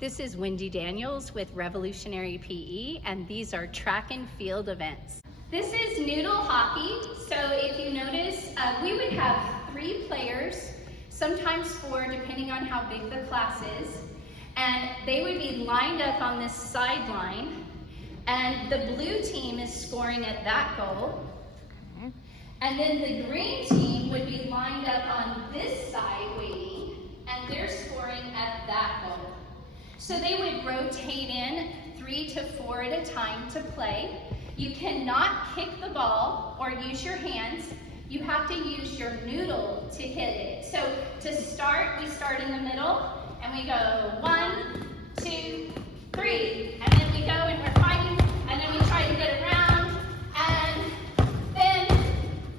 This is Wendy Daniels with Revolutionary PE, and these are track and field events. This is noodle hockey. So if you notice, we would have 3 players, sometimes 4, depending on how big the class is. And they would be lined up on this sideline, and the blue team is scoring at that goal. And then the green team would be lined up on this side waiting, and they're scoring at that goal. So they would rotate in 3 to 4 at a time to play. You cannot kick the ball or use your hands. You have to use your noodle to hit it. So to start, we start in the middle, and we go 1, 2, 3, and then we go and we're fighting, and then we try to get around, and then,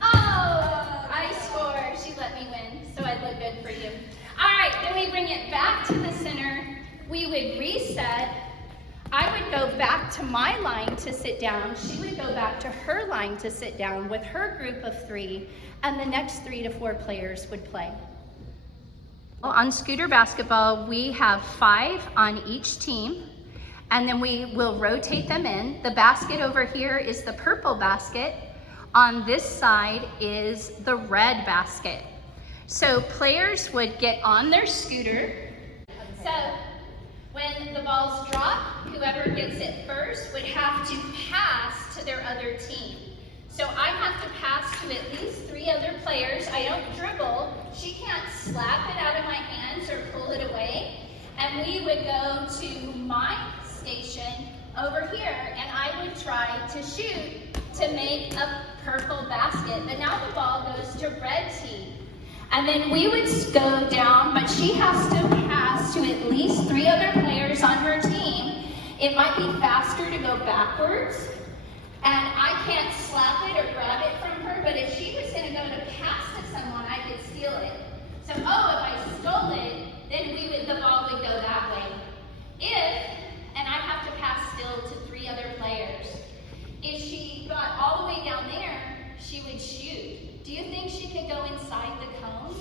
oh, I score. She let me win, so I look good for you. All right, then we bring it back to the center. We would reset. I would go back to my line to sit down. She would go back to her line to sit down with her group of 3, and the next 3 to 4 players would play. On scooter basketball, we have 5 on each team, and then we will rotate them in. The basket over here is the purple basket. On this side is the red basket. So players would get on their scooter. So when the balls drop, whoever gets it first would have to pass to their other team. So I have to pass to at least 3 other players. I don't dribble. She can't slap it out of my hands or pull it away. And we would go to my station over here, and I would try to shoot to make a purple basket. But now the ball goes to red team. And then we would go down, but she has to pass to at least 3 other players on her team. It might be faster to go backwards, and I can't slap it or grab it from her, but if she was going to go to pass to someone, I could steal it. So, if I stole it, then the ball would go that way. And I have to pass still to 3 other players. If she got all the way down there, she would shoot. Do you think she could go inside the cones?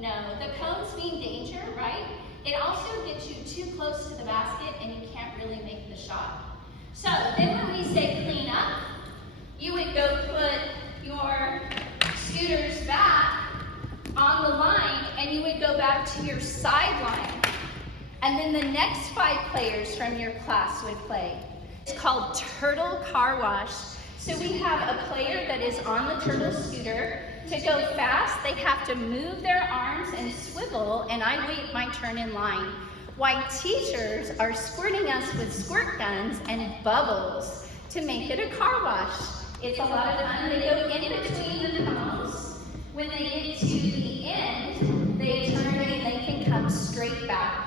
No, the cones mean danger, right? It also gets you too close to the basket and you can't really make the shot. So then when we say clean up, you would go put your scooters back on the line, and you would go back to your sideline. And then the next 5 players from your class would play. It's called turtle car wash. So we have a player that is on the turtle scooter. To go fast, they have to move their arms and swivel, and I wait my turn in line. While teachers are squirting us with squirt guns and bubbles to make it a car wash. It's a lot of fun. They go in between the cones. When they get to the end, they turn and they can come straight back.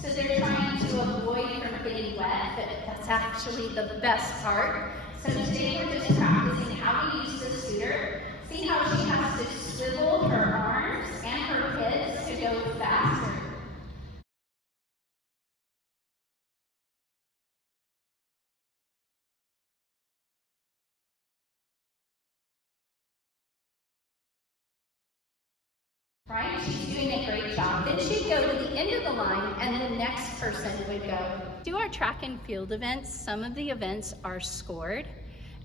So they're trying to avoid from getting wet, but that's actually the best part. So today we're just practicing how to use the scooter. See how she has to swivel her arms and her hips to go faster. Right? She's doing a great job. Then she'd go to the end of the line, and the next person would go. Do our track and field events. Some of the events are scored.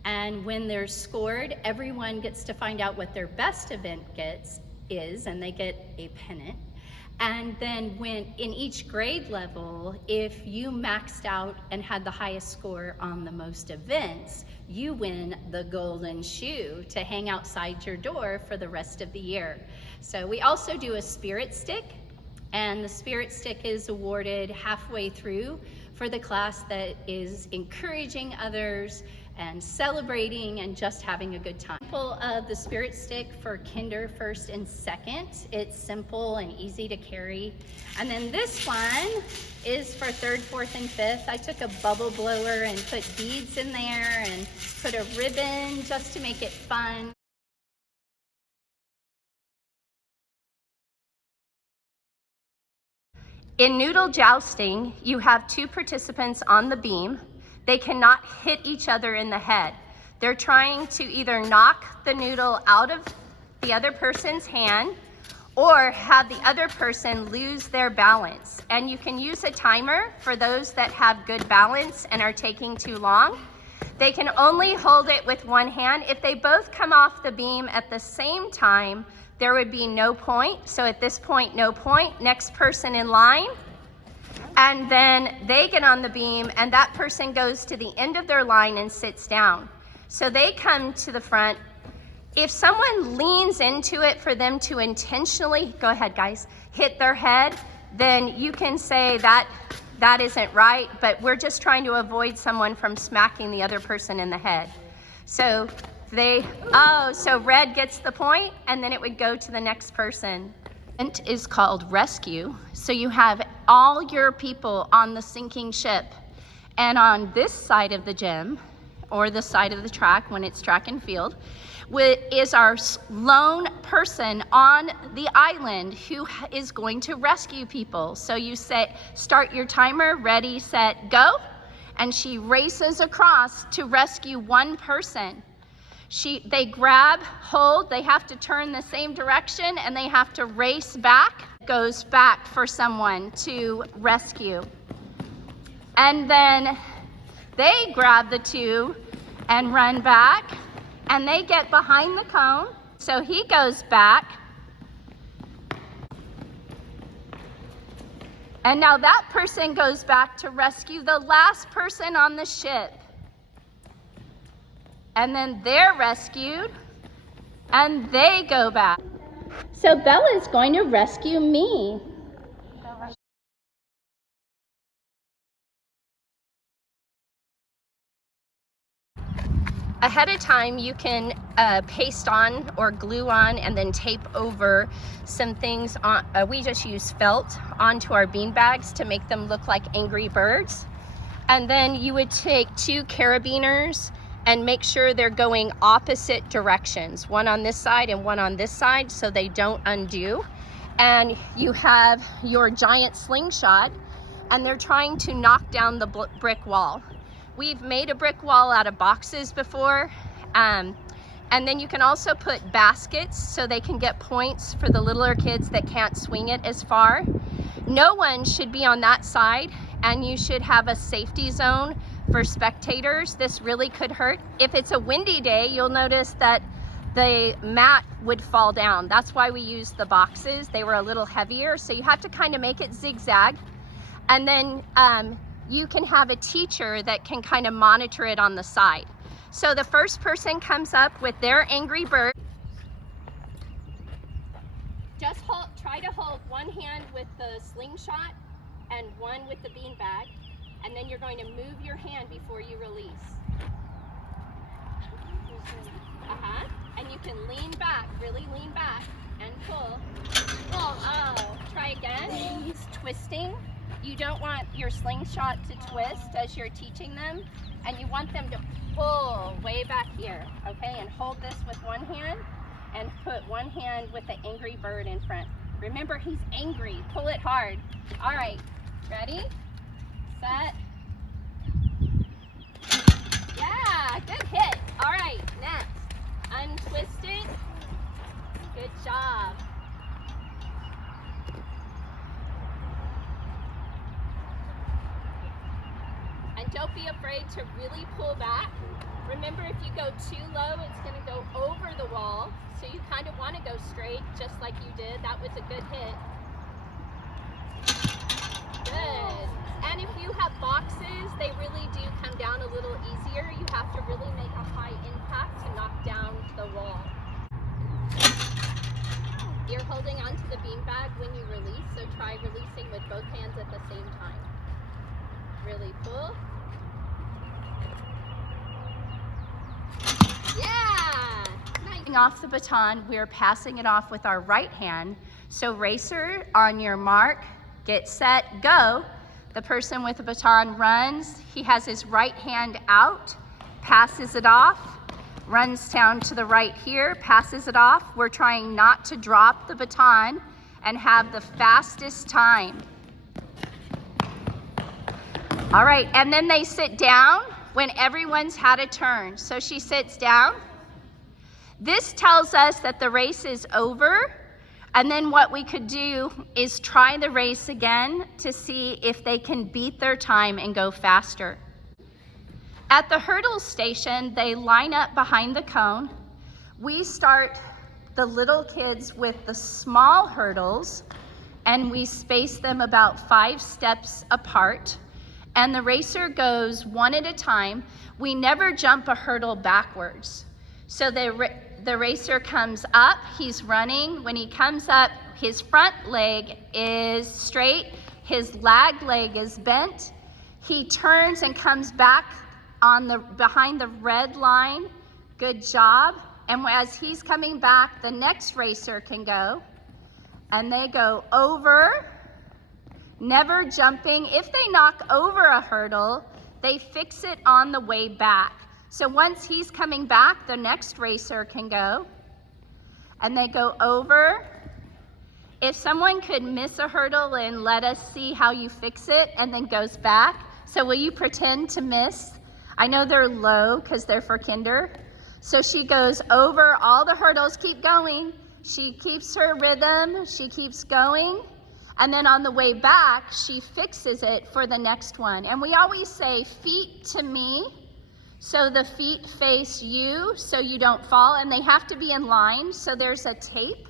And when they're scored, everyone gets to find out what their best event is, and they get a pennant. And then when in each grade level, if you maxed out and had the highest score on the most events, you win the golden shoe to hang outside your door for the rest of the year. So we also do a spirit stick, and the spirit stick is awarded halfway through for the class that is encouraging others and celebrating and just having a good time. Example of the spirit stick for kinder, first, and second. It's simple and easy to carry. And then this one is for third, fourth, and fifth. I took a bubble blower and put beads in there and put a ribbon just to make it fun. In noodle jousting, you have 2 participants on the beam. They cannot hit each other in the head. They're trying to either knock the noodle out of the other person's hand or have the other person lose their balance. And you can use a timer for those that have good balance and are taking too long. They can only hold it with one hand. If they both come off the beam at the same time, there would be no point. So at this point, no point. Next person in line. And then they get on the beam and that person goes to the end of their line and sits down. So they come to the front. If someone leans into it for them to intentionally, go ahead guys, hit their head, then you can say that isn't right, but we're just trying to avoid someone from smacking the other person in the head. So so red gets the point, and then it would go to the next person. It is called rescue. So you have all your people on the sinking ship, and on this side of the gym, or the side of the track when it's track and field, is our lone person on the island who is going to rescue people. So you start your timer, ready, set, go, and she races across to rescue one person. They grab, hold, they have to turn the same direction, and they have to race back, goes back for someone to rescue. And then they grab the two and run back, and they get behind the cone. So he goes back. And now that person goes back to rescue the last person on the ship. And then they're rescued, and they go back. So Bella's going to rescue me. Ahead of time, you can paste on or glue on and then tape over some things. We just use felt onto our bean bags to make them look like angry birds. And then you would take two carabiners and make sure they're going opposite directions, one on this side and one on this side, so they don't undo. And you have your giant slingshot, and they're trying to knock down the brick wall. We've made a brick wall out of boxes before. And then you can also put baskets so they can get points for the littler kids that can't swing it as far. No one should be on that side, and you should have a safety zone for spectators. This really could hurt. If it's a windy day, you'll notice that the mat would fall down. That's why we used the boxes. They were a little heavier, so you have to kind of make it zigzag. And then you can have a teacher that can kind of monitor it on the side. So the first person comes up with their angry bird. Just try to hold one hand with the slingshot and one with the beanbag, and then you're going to move your hand before you release. And you can lean back, really lean back and pull. Try again. He's twisting. You don't want your slingshot to twist as you're teaching them, and you want them to pull way back here, okay? And hold this with one hand and put one hand with the angry bird in front. Remember, he's angry. Pull it hard. All right, ready, set. Yeah, good hit. All right, next. Untwist it. Good job. And don't be afraid to really pull back. Remember, if you go too low, it's going to go over the wall. So you kind of want to go straight, just like you did. That was a good hit. Good. And if you have boxes, they really do come down a little easier. You have to really make a high impact to knock down the wall. You're holding onto the beanbag when you release, so try releasing with both hands at the same time. Really pull. Yeah! Nice. Off the baton, we're passing it off with our right hand. So racer, on your mark, get set, go. The person with the baton runs. He has his right hand out, passes it off, runs down to the right here, passes it off. We're trying not to drop the baton and have the fastest time. All right, and then they sit down when everyone's had a turn. So she sits down. This tells us that the race is over. And then what we could do is try the race again to see if they can beat their time and go faster. At the hurdle station, they line up behind the cone. We start the little kids with the small hurdles, and we space them about 5 steps apart. And the racer goes one at a time. We never jump a hurdle backwards. So the racer comes up, he's running. When he comes up, his front leg is straight, his leg is bent. He turns and comes back behind the red line. Good job. And as he's coming back, the next racer can go. And they go over, never jumping. If they knock over a hurdle, they fix it on the way back. So once he's coming back, the next racer can go. And they go over. If someone could miss a hurdle and let us see how you fix it, and then goes back. So will you pretend to miss? I know they're low because they're for kinder. So she goes over all the hurdles, keep going. She keeps her rhythm, she keeps going. And then on the way back, she fixes it for the next one. And we always say feet to me. So the feet face you so you don't fall, and they have to be in line. So there's a tape.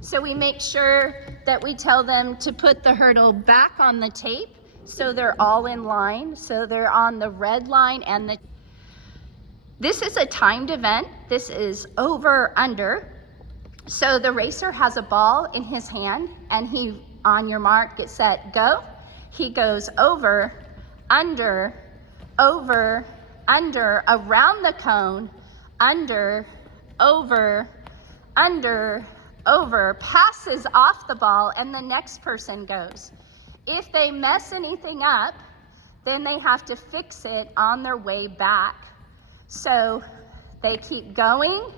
So we make sure that we tell them to put the hurdle back on the tape so they're all in line. So they're on the red line and this is a timed event. This is over, under. So the racer has a ball in his hand, and he, on your mark, get set, go. He goes over, under, around the cone, under, over, passes off the ball, and the next person goes. If they mess anything up, then they have to fix it on their way back. So they keep going,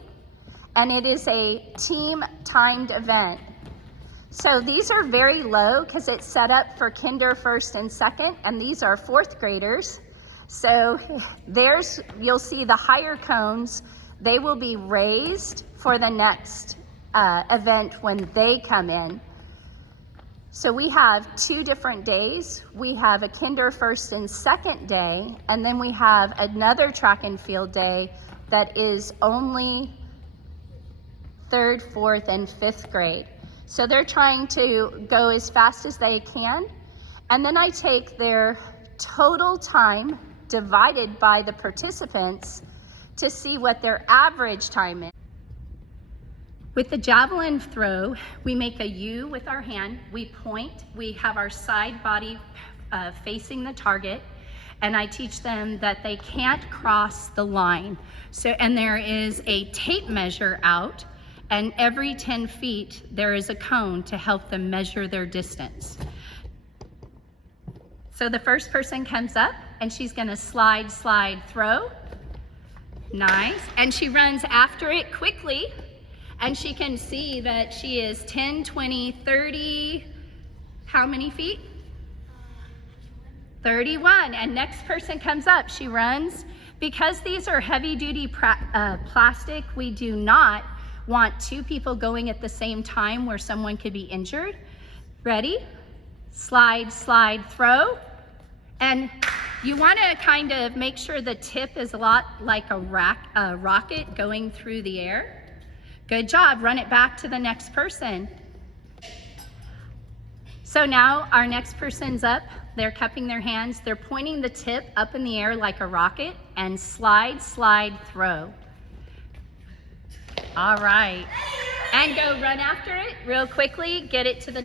and it is a team-timed event. So these are very low because it's set up for kinder, first, and second, and these are 4th graders. So you'll see the higher cones, they will be raised for the next event when they come in. So we have 2 different days. We have a kinder, first, and second day, and then we have another track and field day that is only 3rd, 4th, and 5th grade. So they're trying to go as fast as they can. And then I take their total time divided by the participants to see what their average time is. With the javelin throw, we make a U with our hand, we point, we have our side body facing the target, and I teach them that they can't cross the line. And there is a tape measure out, and every 10 feet there is a cone to help them measure their distance. So the first person comes up, and she's gonna slide, throw. Nice, and she runs after it quickly. And she can see that she is 10, 20, 30, how many feet? 31, and next person comes up, she runs. Because these are heavy duty plastic, we do not want 2 people going at the same time where someone could be injured. Ready? Slide, throw. And you wanna kind of make sure the tip is a lot like a rocket going through the air. Good job, run it back to the next person. So now our next person's up, they're cupping their hands, they're pointing the tip up in the air like a rocket, and slide, throw. All right, and go run after it real quickly, get it to the...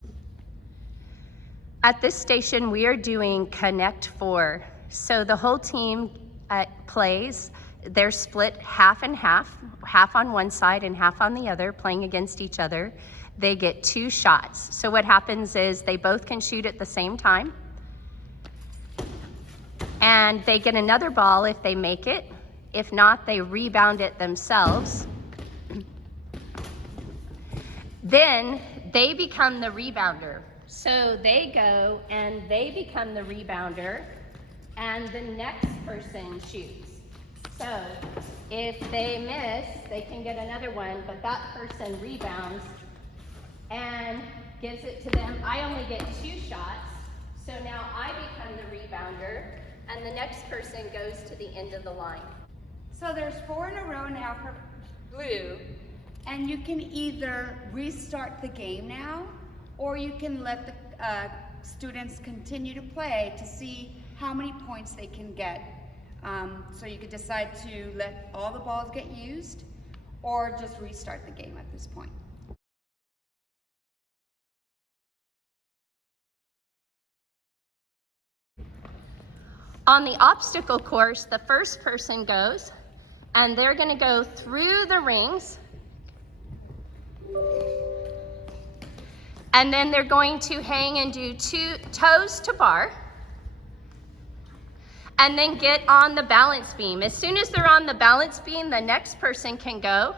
At this station, we are doing Connect 4. So the whole team plays. They're split half and half on one side and half on the other, playing against each other. They get 2 shots. So what happens is they both can shoot at the same time. And they get another ball if they make it. If not, they rebound it themselves. Then they become the rebounder. So they go and they become the rebounder, and the next person shoots. So if they miss, they can get another one, but that person rebounds and gives it to them. I only get 2 shots, so now I become the rebounder, and the next person goes to the end of the line. So there's 4 in a row now for blue, and you can either restart the game now, or you can let the students continue to play to see how many points they can get. So you could decide to let all the balls get used, or just restart the game at this point. On the obstacle course, the first person goes, and they're going to go through the rings, and then they're going to hang and do 2 toes to bar, and then get on the balance beam. As soon as they're on the balance beam, the next person can go.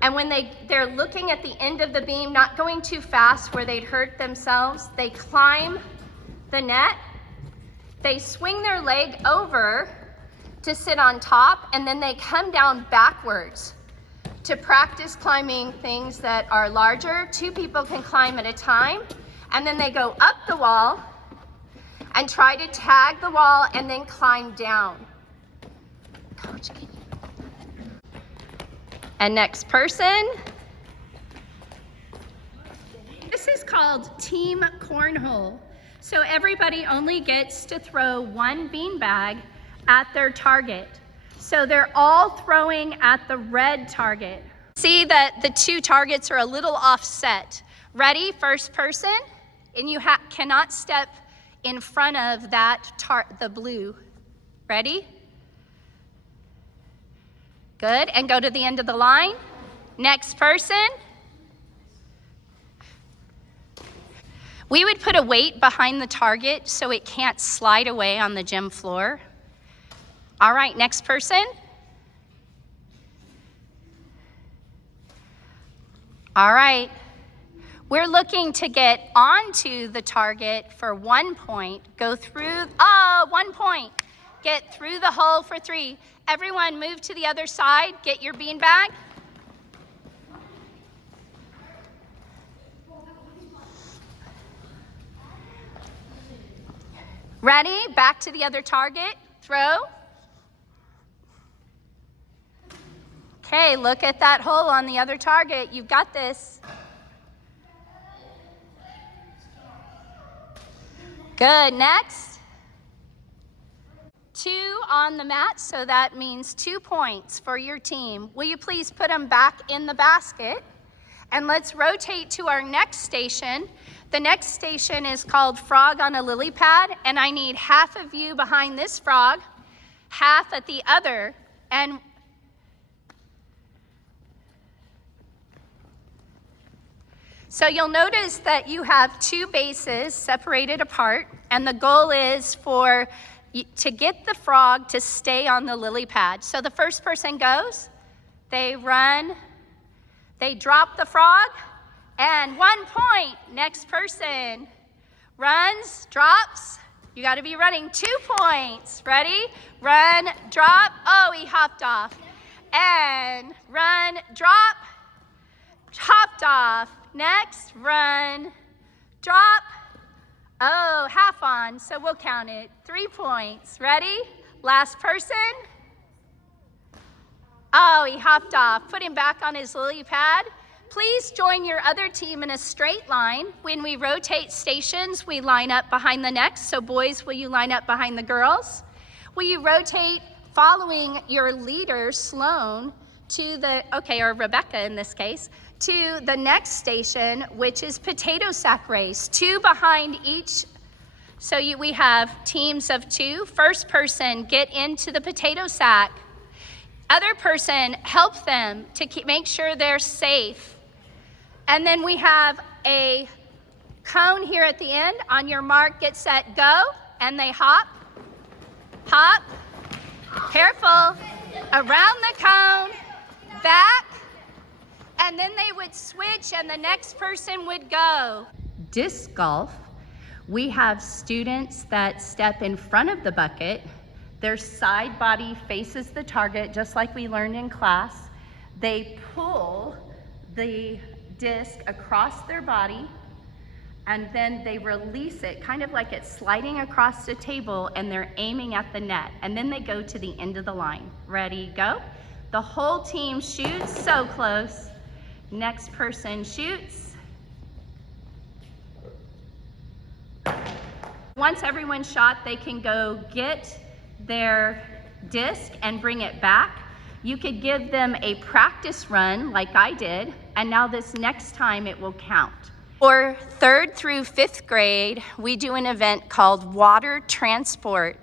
And when they're looking at the end of the beam, not going too fast where they'd hurt themselves, they climb the net, they swing their leg over to sit on top, and then they come down backwards to practice climbing things that are larger. 2 people can climb at a time, and then they go up the wall and try to tag the wall and then climb down. Coach, can you? And next person. This is called team cornhole. So everybody only gets to throw 1 beanbag at their target. So they're all throwing at the red target. See that the 2 targets are a little offset. Ready, first person, and you cannot step in front of that the blue. Ready? Good, and go to the end of the line. Next person. We would put a weight behind the target so it can't slide away on the gym floor. All right, next person. All right. We're looking to get onto the target for 1 point. Go through, 1 point. Get through the hole for 3. Everyone move to the other side. Get your beanbag. Ready? Back to the other target. Throw. Okay, look at that hole on the other target. You've got this. Good, next. 2 on the mat, so that means 2 points for your team. Will you please put them back in the basket? And let's rotate to our next station. The next station is called Frog on a Lily Pad, and I need half of you behind this frog, half at the other, and so you'll notice that you have 2 bases separated apart, and the goal is to get the frog to stay on the lily pad. So the first person goes, they run, they drop the frog, and 1 point. Next person runs, drops. You got to be running 2 points. Ready? Run, drop. Oh, he hopped off. And run, drop, hopped off. Next, run, drop. Oh, half on, so we'll count it. 3 points. Ready? Last person. Oh, he hopped off. Put him back on his lily pad. Please join your other team in a straight line. When we rotate stations, we line up behind the next. So boys, will you line up behind the girls? Will you rotate following your leader, Sloan, or Rebecca in this case, to the next station, which is potato sack race. 2 behind each. So we have teams of 2. First person, get into the potato sack. Other person, help them to make sure they're safe. And then we have a cone here at the end. On your mark, get set, go. And they hop, hop, careful, around the cone, back, and then they would switch and the next person would go. Disc golf, we have students that step in front of the bucket. Their side body faces the target, just like we learned in class. They pull the disc across their body, and then they release it, kind of like it's sliding across the table, and they're aiming at the net. And then they go to the end of the line. Ready, go. The whole team shoots, so close. Next person shoots. Once everyone's shot, they can go get their disc and bring it back. You could give them a practice run like I did, and now this next time it will count. For 3rd through 5th grade, we do an event called water transport.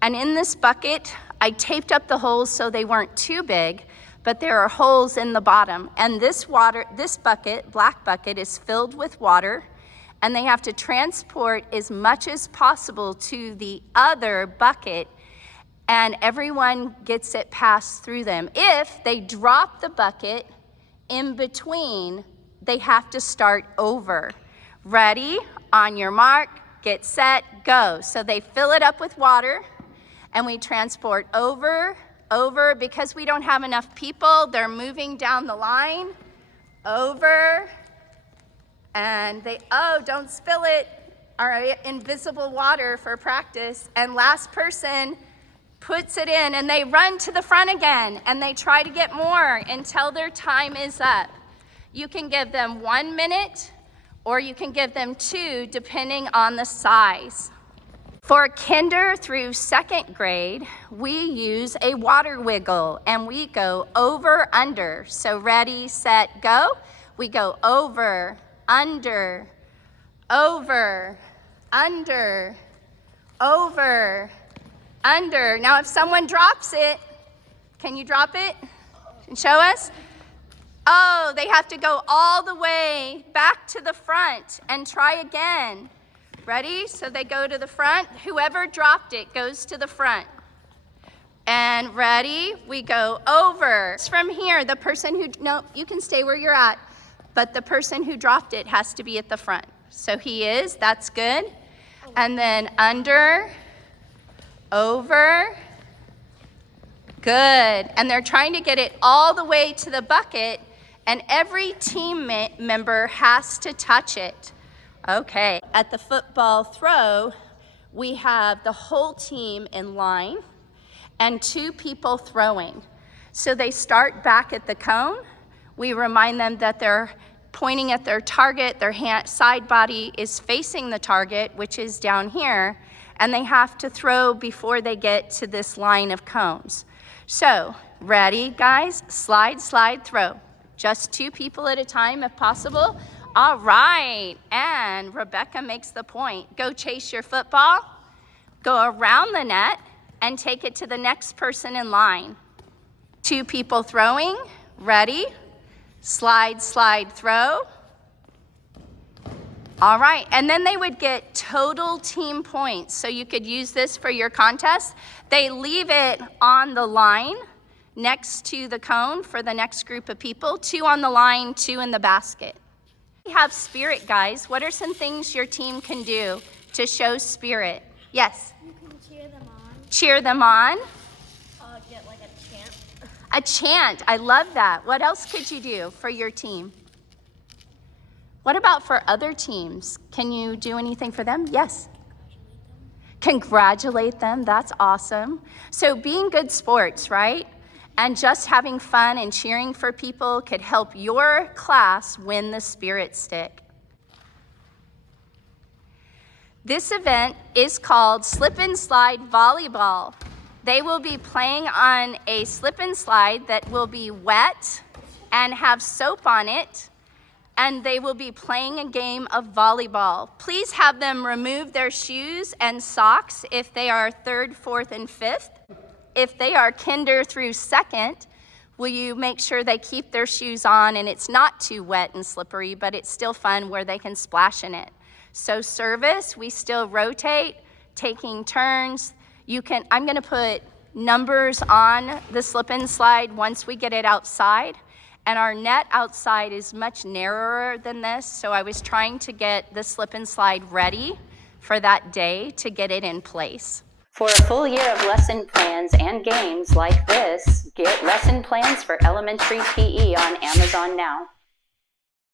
And in this bucket, I taped up the holes so they weren't too big, but there are holes in the bottom. And this bucket, black bucket, is filled with water, and they have to transport as much as possible to the other bucket, and everyone gets it passed through them. If they drop the bucket in between, they have to start over. Ready, on your mark, get set, go. So they fill it up with water, and we transport over. Because we don't have enough people, they're moving down the line, over, and don't spill it, our invisible water for practice. And last person puts it in, and they run to the front again, and they try to get more until their time is up. You can give them 1 minute, or you can give them 2, depending on the size. For kinder through 2nd grade, we use a water wiggle, and we go over, under. So ready, set, go. We go over, under, over, under, over, under. Now if someone drops it, can you drop it and show us? Oh, they have to go all the way back to the front and try again. Ready? So they go to the front. Whoever dropped it goes to the front. And ready? We go over. From here, the person who, no, you can stay where you're at, but the person who dropped it has to be at the front. So he is, that's good. And then under, over, good. And they're trying to get it all the way to the bucket, and every team member has to touch it. Okay, at the football throw, we have the whole team in line and 2 people throwing. So they start back at the cone. We remind them that they're pointing at their target, their side body is facing the target, which is down here, and they have to throw before they get to this line of cones. So, ready, guys? Slide, slide, throw. Just 2 people at a time if possible. All right, and Rebecca makes the point. Go chase your football, go around the net, and take it to the next person in line. 2 people throwing, ready, slide, slide, throw. All right, and then they would get total team points. So you could use this for your contest. They leave it on the line next to the cone for the next group of people. 2 on the line, 2 in the basket. We have spirit, guys. What are some things your team can do to show spirit? Yes? You can cheer them on. Cheer them on. Get like a chant. A chant. I love that. What else could you do for your team? What about for other teams? Can you do anything for them? Yes? Congratulate them. That's awesome. So being good sports, right? And just having fun and cheering for people could help your class win the Spirit Stick. This event is called Slip and Slide Volleyball. They will be playing on a slip and slide that will be wet and have soap on it, and they will be playing a game of volleyball. Please have them remove their shoes and socks if they are 3rd, 4th, and 5th. If they are kinder through 2nd, will you make sure they keep their shoes on and it's not too wet and slippery, but it's still fun where they can splash in it. So service, we still rotate, taking turns. I'm gonna put numbers on the slip and slide once we get it outside. And our net outside is much narrower than this, so I was trying to get the slip and slide ready for that day to get it in place. For a full year of lesson plans and games like this, get lesson plans for elementary PE on Amazon now.